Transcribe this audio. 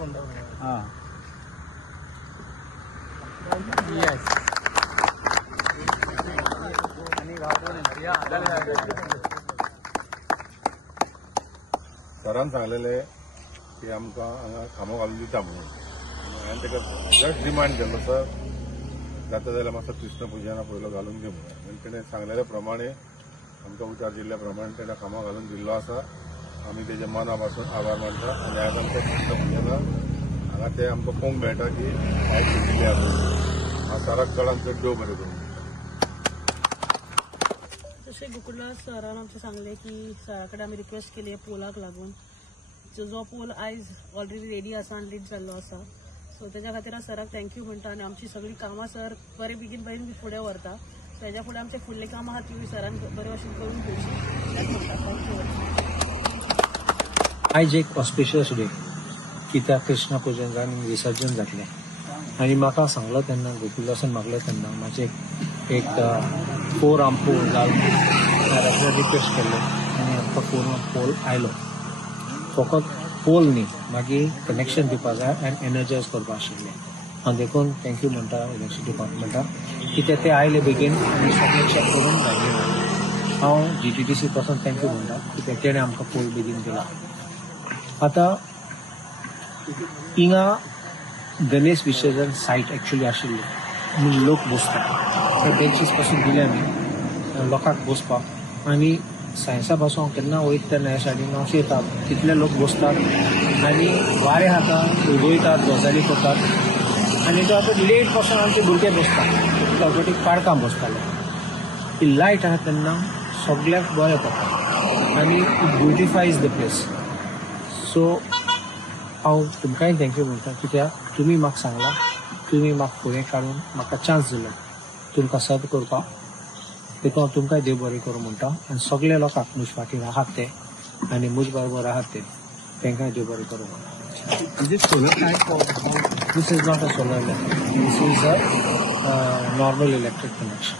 हां येस सरान सांगलेले की आमकां हांगा खांबो घालून दिता म्हणून हांवें ताका जस्ट डिमांड केल्लो सर जाता जाल्यार मातसो कृष्ण पुजना पयलो घालून दी म्हणून आनी तेणें सांगलेल्या प्रमाणे आमकां उतर दिल्ल्या प्रमाणे तेणें खांबो घालून दिल्लो आसा. आमी तेजे मना पासून आभार मानता आनी आयज आमकां कृष्ण पुजना हांगा ते आमकां पळोवंक मेळटा की आयज दिल्ली आसा. हांव सराक चड आमचो देव बरें करूं. जशें गोकुळदास सरान आमचे सांगले की सरा कडेन आमी रिक्वेस्ट केली पोलाक लागून जो पोल आयज ऑलरेडी रेडी आसा आनी लीड जाल्लो आसा. सो तेज्या खातीर हांव सराक थँक्यू म्हणटा आनी आमची सगळीं कामां सर बरे बेगीन फुडें व्हरता. सो हेज्या फुडें आमचे फुडलीं कामां आहा ती सरान बरे भशेन करून घेवची थँक्यू. आयज एक ऑस्पिशियस डे कित्याक कृष्ण पुजन जावन विसर्जन जातलें आनी म्हाका सांगलो तेन्ना गोकुळदासान मागलें तेन्ना म्हाजे एक 4 आर्म पोल घालून रिक्वेस्ट केल्लो आनी आमकां पूर्ण पोल आयलो. फकत पोल न्ही मागीर कनेक्शन दिवपा जाय आनी एनर्जायज करपा आशिल्लें. हांव देखून थँक्यू म्हणटा इलेक्ट्रिसिटी डिपार्टमेंटाक कित्याक ते आयले बेगीन आनी सगळें चॅक करून भायले. हांव GTDC पासून थँक्यू म्हणटा कित्याक तेणें आमकां पोल बेगीन दिला. आतां हिंगा गणेश विसर्जन सायट एक्चुअली आशिल्ली आनी लोक बसतात ते बेंचीस पासून दिले आमी लोकांक बसपाक आनी सायन्सा पासून हांव केन्ना वयता तेन्ना ह्या सायडीन हांव येतात तितले लोक बसतात आनी वारें खातात उजयतात गजाली करतात आनी तो आतां लेट पासून आमचे भुरगे बसतात फावटीक पार्कां बसताले. ही लायट आहा तेन्ना सगळ्याक बरें पडटा आनी इट ब्युटिफायज द प्लेस. सो हांव तुमकांय थँक्यू म्हणटा कित्याक तुमी म्हाका सांगला तुमी म्हाका फुडें काडून म्हाका चान्स दिलो तुमकां सर्व करपाक. देखून हांव तुमकांय देव बरें करूं म्हणटा आनी सगळे लोकांक म्हजे फाटीर आहात ते आनी म्हजे बरोबर आहात ते तांकांय देव बरें करूं म्हणटा. This is not a solar electric. This is a normal electric connection.